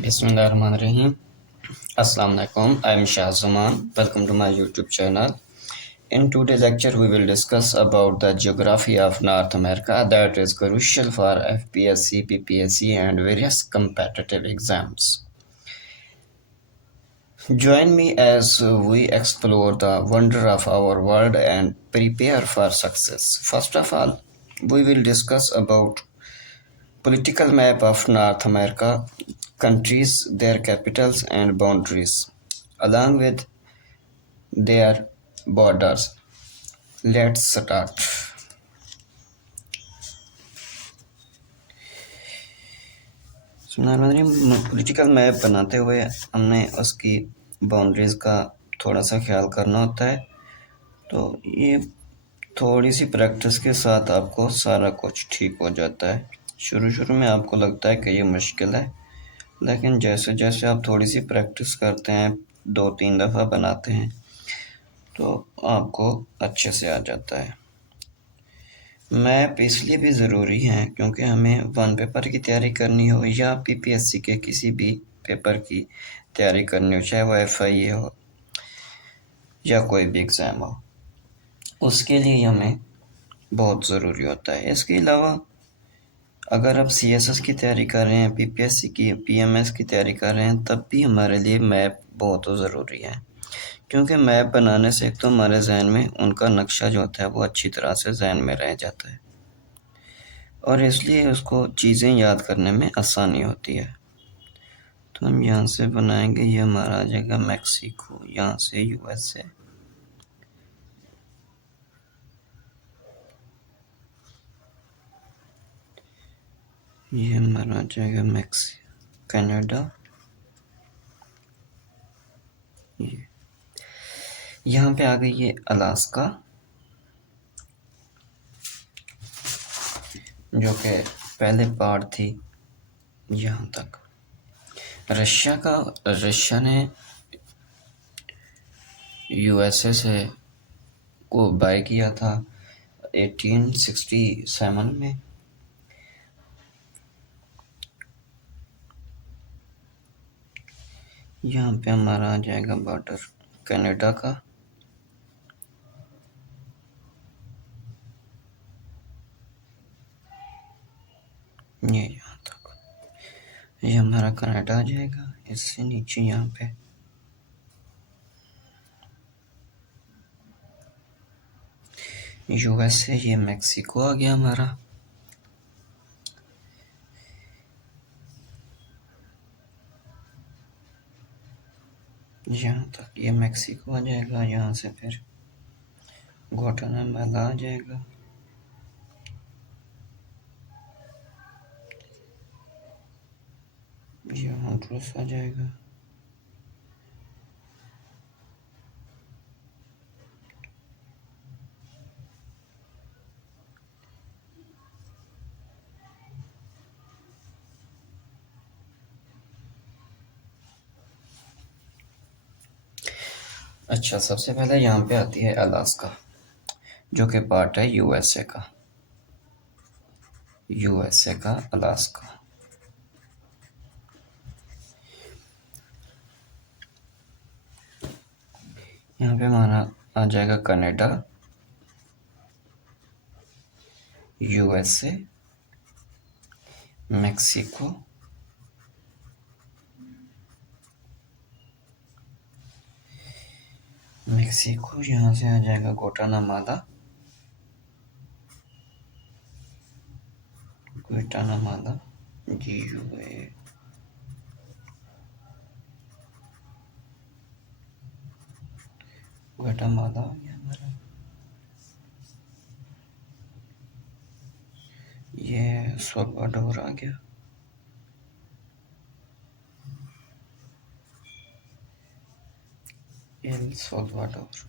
Bismillahirrahmanirrahim. Assalamu alaikum. I am Shah Zaman. Welcome to my YouTube channel. In today's lecture, we will discuss about the geography of North America that is crucial for FPSC, PPSC, and various competitive exams. Join me as we explore the wonder of our world and prepare for success. First of all, we will discuss about political map of North America, countries, their capitals and boundaries, along with their borders. Let's start. Normally political map बनाते हुए हमने उसकी boundaries का थोड़ा सा ख्याल करना होता है। तो ये थोड़ी सी प्रैक्टिस के साथ आपको सारा कुछ ठीक हो जाता है। शुरू शुरू में आपको लगता है कि ये मुश्किल है, लेकिन जैसे जैसे आप थोड़ी सी प्रैक्टिस करते हैं, 2-3 दफ़ा बनाते हैं, तो आपको अच्छे से आ जाता है। मैप इसलिए भी ज़रूरी हैं क्योंकि हमें वन पेपर की तैयारी करनी हो या पीपीएससी के किसी भी पेपर की तैयारी करनी हो, चाहे वो एफआईए हो या कोई भी एग्ज़ाम हो, उसके लिए हमें बहुत ज़रूरी होता है। इसके अलावा अगर आप सीएसएस की तैयारी कर रहे हैं, पीपीएससी की, पीएमएस की तैयारी कर रहे हैं, तब भी हमारे लिए मैप बहुत ज़रूरी है, क्योंकि मैप बनाने से एक तो हमारे जहन में उनका नक्शा जो होता है वो अच्छी तरह से जहन में रह जाता है और इसलिए उसको चीज़ें याद करने में आसानी होती है। तो हम यहाँ से बनाएंगे, ये हमारा आ जाएगा मैक्सिको, यहाँ से यूएसए, ये हमारा आ जाएगा कनाडा, ये यहाँ पे आ गई ये अलास्का, जो कि पहले पार्ट थी यहाँ तक। रशिया ने यूएसए से को बाय किया था 1867 में। यहाँ पे हमारा आ जाएगा बॉर्डर कनाडा का, ये यहाँ तक, ये हमारा कनाडा आ जाएगा। इससे नीचे यहाँ पे यूएसए, ये मैक्सिको आ गया हमारा। यहाँ तक ये मैक्सिको आ जाएगा। यहाँ से फिर ग्वाटेमाला आ जाएगा, ये होंडुरास आ जाएगा, अच्छा सबसे पहले यहाँ पे आती है अलास्का, जो कि पार्ट है यूएसए का अलास्का। यहाँ पे हमारा आ जाएगा कनाडा, यूएसए, मैक्सिको, यहाँ से आ जाएगा ग्वाटेमाला, GUA, ग्वाटेमाला आ गया हमारा। ये सल्वाडोर आ गया, एल सल्वाडोर,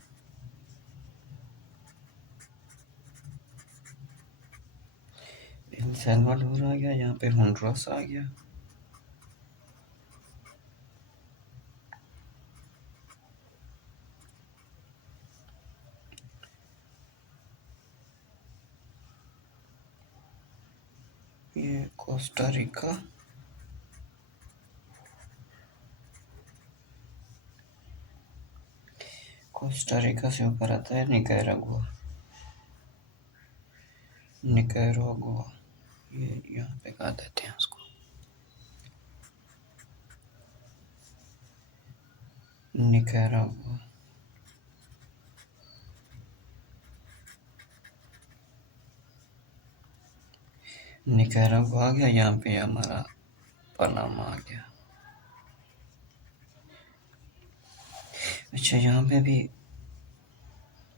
आ गया। यहाँ पे होंडुरास आ गया, ये कोस्टा रिका, कोस्टा रिका से ऊपर आता है निकारागुआ, निकारागुआ, ये यहाँ पे कहा देते हैं उसको, निकारागुआ। निकारागुआ आ गया, यहाँ पे हमारा पनामा आ गया। अच्छा, यहाँ पे भी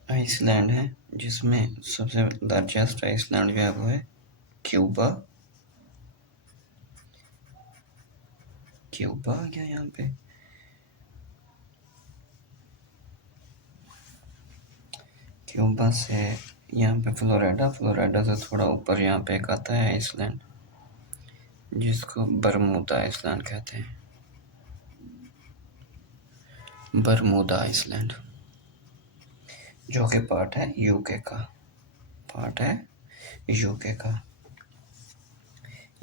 आइसलैंड है, जिसमें सबसे लार्जेस्ट आइसलैंड जो है वो है क्यूबा। क्यूबा आ गया यहाँ पे। क्यूबा से यहाँ पे फ्लोरिडा, फ्लोरिडा से थोड़ा ऊपर यहाँ पे एक आता है आइसलैंड, जिसको बरमूदा आइसलैंड कहते हैं, बरमूदा आइसलैंड, जो कि पार्ट है यूके का, पार्ट है यूके का।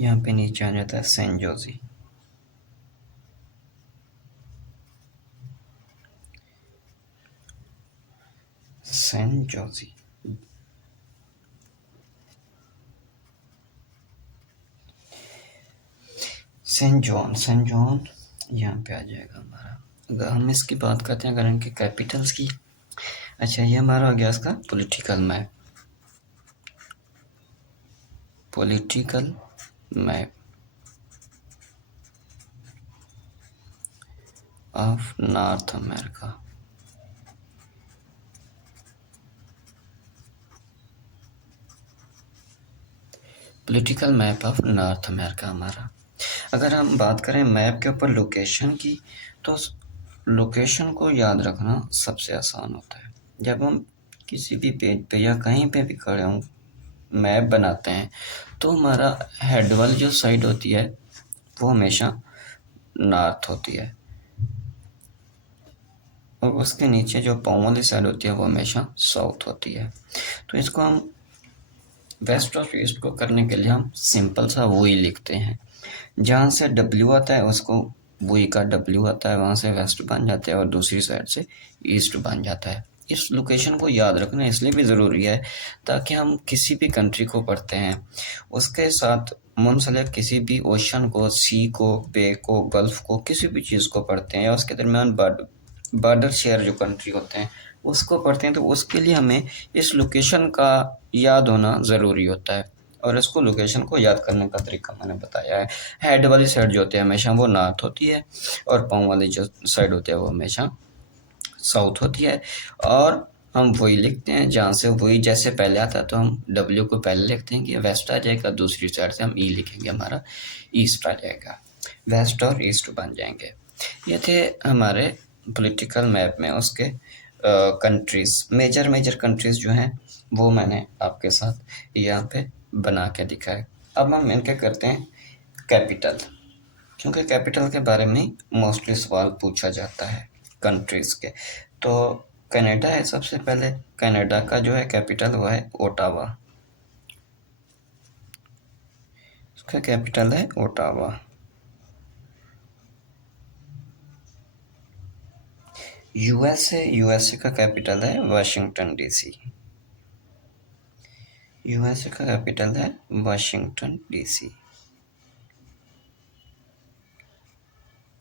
यहाँ पे नीचे आ जाता है सेंट जोजी। सेंट जोजी, सेंट जॉन, सेंट जॉन यहाँ पे आ जाएगा हमारा। अगर हम इसकी बात करते हैं अगर इनके कैपिटल्स की, अच्छा ये हमारा आ गया इसका political map, political map of north America. Political map of north America हमारा। अगर हम बात करें मैप के ऊपर लोकेशन की, तो लोकेशन को याद रखना सबसे आसान होता है। जब हम किसी भी पेज पे या कहीं पे भी खड़े हों मैप बनाते हैं, तो हमारा हेड वाली जो साइड होती है वो हमेशा नॉर्थ होती है, और उसके नीचे जो पाँव वाली साइड होती है वो हमेशा साउथ होती है। तो इसको हम वेस्ट और ईस्ट को करने के लिए हम सिंपल सा वही लिखते हैं। जहाँ से डब्ल्यू आता है उसको वही का डब्ल्यू आता है, वहाँ से वेस्ट बन जाता है और दूसरी साइड से ईस्ट बन जाता है। इस लोकेशन को याद रखना इसलिए भी ज़रूरी है ताकि हम किसी भी कंट्री को पढ़ते हैं उसके साथ मुंसलिक किसी भी ओशन को, सी को, बे को, गल्फ को, किसी भी चीज़ को पढ़ते हैं या उसके दरमियान बॉर्डर शेयर जो कंट्री होते हैं उसको पढ़ते हैं, तो उसके लिए हमें इस लोकेशन का याद होना ज़रूरी होता है। और इसको लोकेशन को याद करने का तरीका मैंने बताया है। हेड वाली साइड जो होती है हमेशा वो नॉर्थ होती है, और पाँव वाली जो साइड होती है वो हमेशा साउथ होती है। और हम वही लिखते हैं जहाँ से वही जैसे पहले आता है, तो हम डब्ल्यू को पहले लिखते हैं कि वेस्ट आ जाएगा, दूसरी साइड से हम ई लिखेंगे, हमारा ईस्ट आ जाएगा, वेस्ट और ईस्ट बन जाएंगे। ये थे हमारे पॉलिटिकल मैप में उसके कंट्रीज़, मेजर कंट्रीज़ जो हैं वो मैंने आपके साथ यहाँ पे बना के दिखाए। अब हम इनके करते हैं कैपिटल, क्योंकि कैपिटल के बारे में मोस्टली सवाल पूछा जाता है कंट्रीज़ के। तो कनाडा है सबसे पहले, कनाडा का जो है कैपिटल वो है ओटावा, उसका कैपिटल है ओटावा। यूएसए, यूएसए का कैपिटल है वाशिंगटन डीसी, यूएसए का कैपिटल है वाशिंगटन डीसी।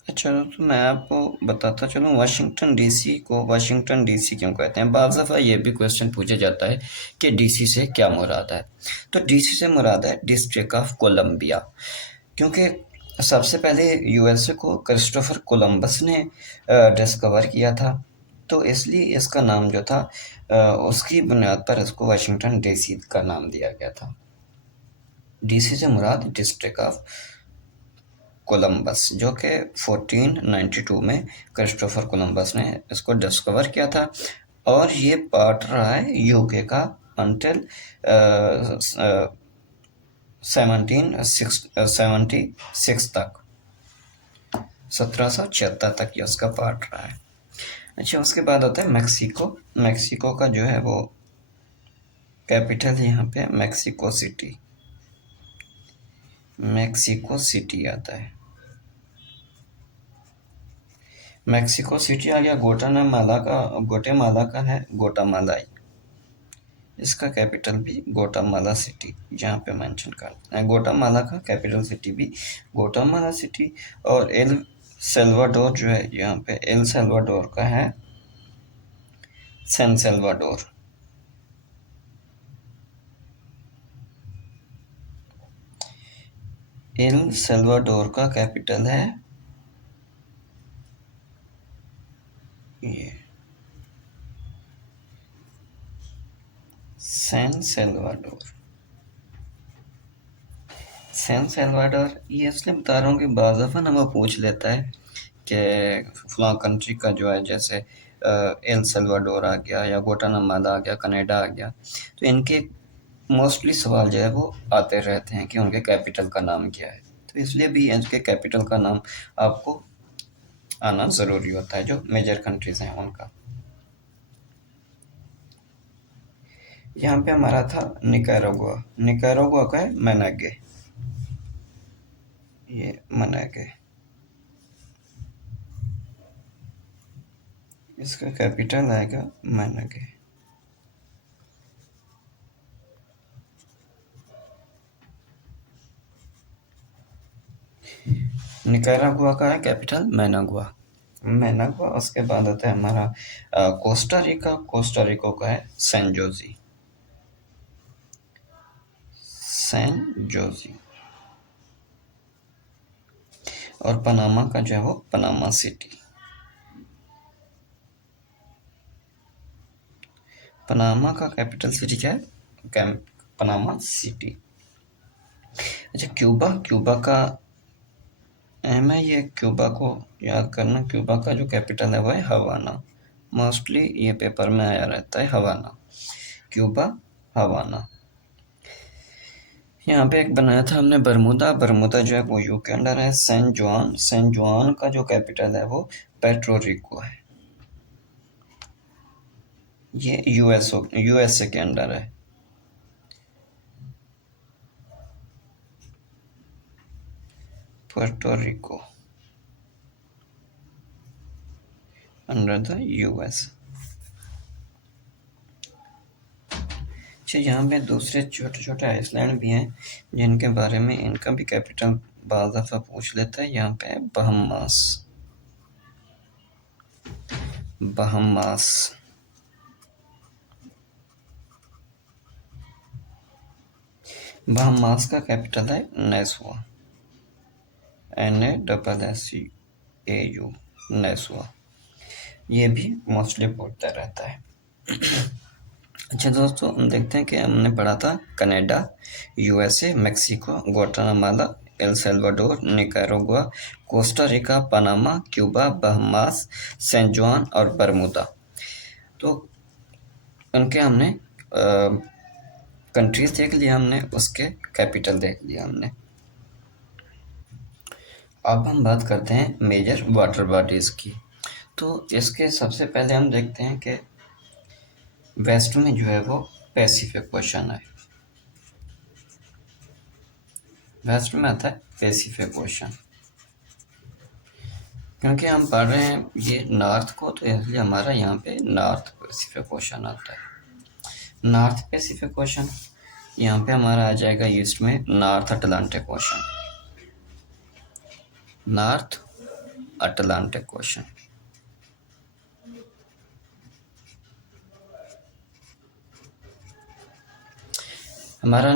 अच्छा, तो मैं आपको बताता चलूँ वाशिंगटन डीसी को वाशिंगटन डीसी क्यों कहते हैं। बाज़ दफ़ा ये भी क्वेश्चन पूछा जाता है कि डीसी से क्या मुराद है। तो डीसी से मुराद है डिस्ट्रिक्ट ऑफ कोलंबिया, क्योंकि सबसे पहले यूएसए को क्रिस्टोफर कोलंबस ने डिस्कवर किया था, तो इसलिए इसका नाम जो था उसकी बुनियाद पर इसको वाशिंगटन डीसी का नाम दिया गया था। डीसी से मुराद डिस्ट्रिक्ट ऑफ कोलंबस, जो कि 1492 में क्रिस्टोफर कोलंबस ने इसको डिस्कवर किया था, और ये पार्ट रहा है यूके का अंटिल 1776 तक, 1776 तक ये उसका पार्ट रहा है। अच्छा, उसके बाद आता है मैक्सिको। मैक्सिको का जो है वो कैपिटल यहाँ पे मैक्सिको सिटी, मैक्सिको सिटी आता है। मैक्सिको सिटी आ गया। गोटेमाला का है गोटामालाई। इसका कैपिटल भी गोटामाला सिटी यहाँ पे मेंशन करते हैं। गोटामाला का कैपिटल सिटी भी गोटामाला सिटी। और एल सेल्वाडोर जो है यहाँ पे एल सेल्वाडोर का है सैन सेल्वाडोर। एल सेल्वाडोर का कैपिटल है ये सैन सेल्वाडोर। सैन सेल्वाडोर ये इसलिए बता रहा हूँ कि बाज़ दफ़ा ना वो पूछ लेता है कि फलां कंट्री का जो है, जैसे एल सेल्वाडोर आ गया या गोटामाला आ गया, कनाडा आ गया, तो इनके मोस्टली सवाल जो है वो आते रहते हैं कि उनके कैपिटल का नाम क्या है। तो इसलिए भी इनके कैपिटल का नाम आपको आना ज़रूरी होता है, जो मेजर कंट्रीज़ हैं उनका। यहाँ पे हमारा था निकारागुआ। निकारागुआ का है मैनागे। ये मैनागे, इसका कैपिटल आएगा मैनागे। निकारागुआ का है कैपिटल मैनागुआ। मैनागुआ। उसके बाद आता है हमारा कोस्टा रिका। कोस्टा रिको का है सैन जोजी। सैन जोजी। और पनामा का जो है वो पनामा सिटी। पनामा का कैपिटल सिटी क्या है? Panama city. अच्छा, क्यूबा। क्यूबा का अहम है ये। क्यूबा को याद करना। क्यूबा का जो कैपिटल है वो है हवाना। मोस्टली ये पेपर में आया रहता है हवाना। क्यूबा, हवाना। यहाँ पे एक बनाया था हमने बरमूदा। बरमूदा जो है वो यू के अंडर है। सैन जुआन। सैन जुआन का जो कैपिटल है वो पेट्रोरिको है। ये यूएसए के अंडर है। पुर्टो रिको अंडर द यूएस। अच्छा, यहाँ पे दूसरे छोटे छोटे आइसलैंड भी हैं जिनके बारे में इनका भी कैपिटल बाज़ दफ़ा पूछ लेता है। यहाँ पे है बहमास। बहमास। बहमास का कैपिटल है नेसुआ। NASSEAU, नेसुआ। ये भी मोस्टली पूछता रहता है। अच्छा दोस्तों, हम देखते हैं कि हमने पढ़ा था Canada, USA, Mexico, Guatemala, El Salvador, Nicaragua, Costa Rica, Panama, Cuba, Bahamas, San Juan और बरमूदा। तो उनके हमने कंट्रीज देख लिया, हमने उसके कैपिटल देख लिया हमने। अब हम बात करते हैं मेजर वाटर बॉडीज़ की। तो इसके सबसे पहले हम देखते हैं कि वेस्ट में जो है वो पैसिफिक ओशन है। वेस्ट में आता है पैसिफिक ओशन। क्योंकि हम पढ़ रहे हैं ये नॉर्थ को, तो इसलिए हमारा यहाँ पे नॉर्थ पैसिफिक ओशन आता है। North Pacific ocean. यहाँ पे हमारा आ जाएगा ईस्ट में north Atlantic ocean. North Atlantic ocean. हमारा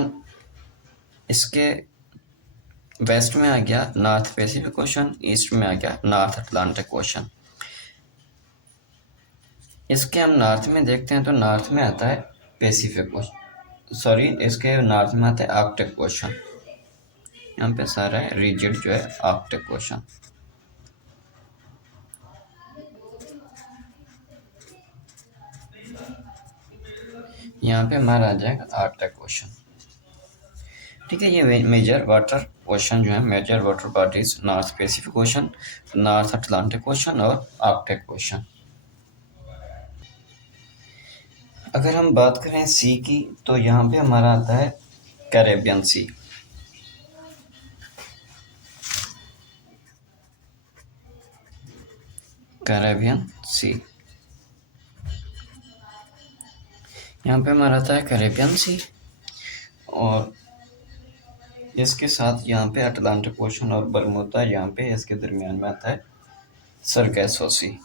इसके वेस्ट में आ गया नॉर्थ पैसिफिक ओशन, ईस्ट में आ गया नॉर्थ अटलांटिक ओशन। इसके हम नॉर्थ में देखते हैं तो नॉर्थ में आता है पैसिफिक ओशन, सॉरी, इसके नॉर्थ में आता है आर्कटिक ओशन। यहाँ पे सारा है रिजिड जो है आर्कटिक ओशन। यहाँ पे हमारा आ जाएगा आर्कटिक ओशन। ठीक है, ये मेजर वाटर ओशन जो है, major water bodies, North Pacific Ocean, North Atlantic Ocean और आर्कटिक ओशन। अगर हम बात करें सी की, तो यहाँ पे हमारा आता है कैरेबियन सी। Caribbean sea. यहाँ पे हमारा आता है कैरेबियन सी, और इसके साथ यहाँ पे अटलांटिक ओशन और बरमूदा, यहाँ पे इसके दरमियान में आता है सरगैसो सी।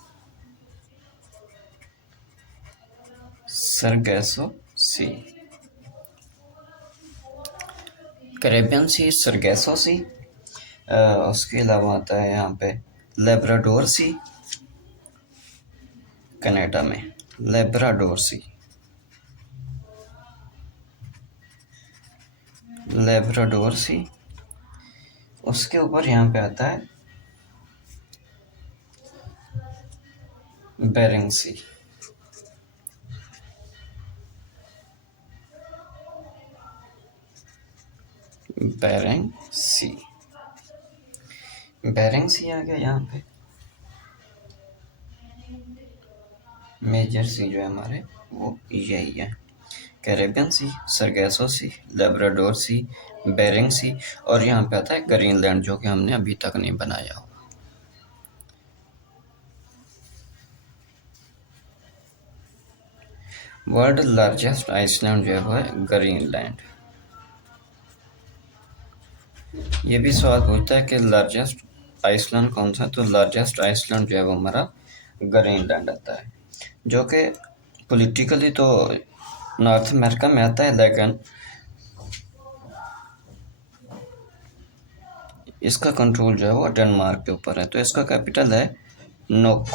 सरगैसो सी, कैरेबियन सी, सरगैसो सी। उसके अलावा आता है यहाँ पे लेब्राडोर सी, कनाडा में लेब्राडोर सी। लेब्राडोर सी। उसके ऊपर यहाँ पे आता है बेरिंग सी। बेरिंग सी, बेरिंग सी आ गया यहाँ पे। मेजर सी जो है हमारे वो यही है, कैरेबियन सी, सरगैसो सी, लेब्राडोर सी, बेरिंग सी, और यहाँ पे आता है ग्रीनलैंड, जो कि हमने अभी तक नहीं बनाया हो। वर्ल्ड लार्जेस्ट आइसलैंड जो है वो है ग्रीनलैंड। ये भी सवाल पूछता है कि लार्जेस्ट आइसलैंड कौन सा है, तो लार्जेस्ट आइसलैंड जो है वो हमारा ग्रीनलैंड आता है, जो कि पॉलिटिकली तो नॉर्थ अमेरिका में आता है, लेकिन इसका कंट्रोल जो है वो डेनमार्क के ऊपर है। तो इसका कैपिटल है नोक,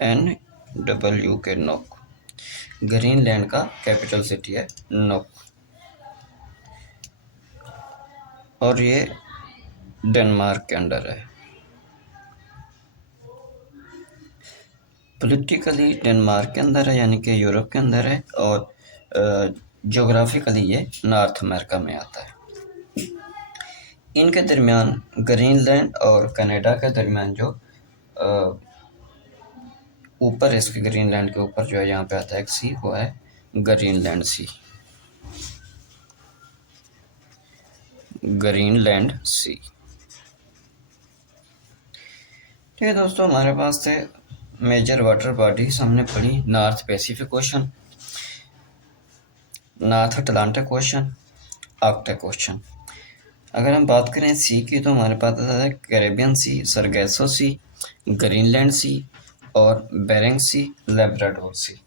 NWK, नोक। ग्रीनलैंड का कैपिटल सिटी है नोक, और ये डेनमार्क के अंडर है। पॉलिटिकली डेनमार्क के अंदर है, यानी कि यूरोप के अंदर है, और जोग्राफिकली ये नॉर्थ अमेरिका में आता है। इनके दरमियान, ग्रीनलैंड और कनाडा के दरमियान जो ऊपर, इसके ग्रीनलैंड के ऊपर जो है यहाँ पे आता है एक सी, वो है ग्रीनलैंड सी। ग्रीनलैंड सी। ठीक है दोस्तों, हमारे पास थे मेजर वाटर बॉडीज हमने पढ़ी। North Pacific Ocean, North Atlantic ocean, Arctic Ocean. अगर हम बात करें सी की, तो हमारे पास आता है कैरेबियन सी, सरगैसो सी, ग्रीनलैंड सी, और बेरिंग सी, लेब्राडोर सी।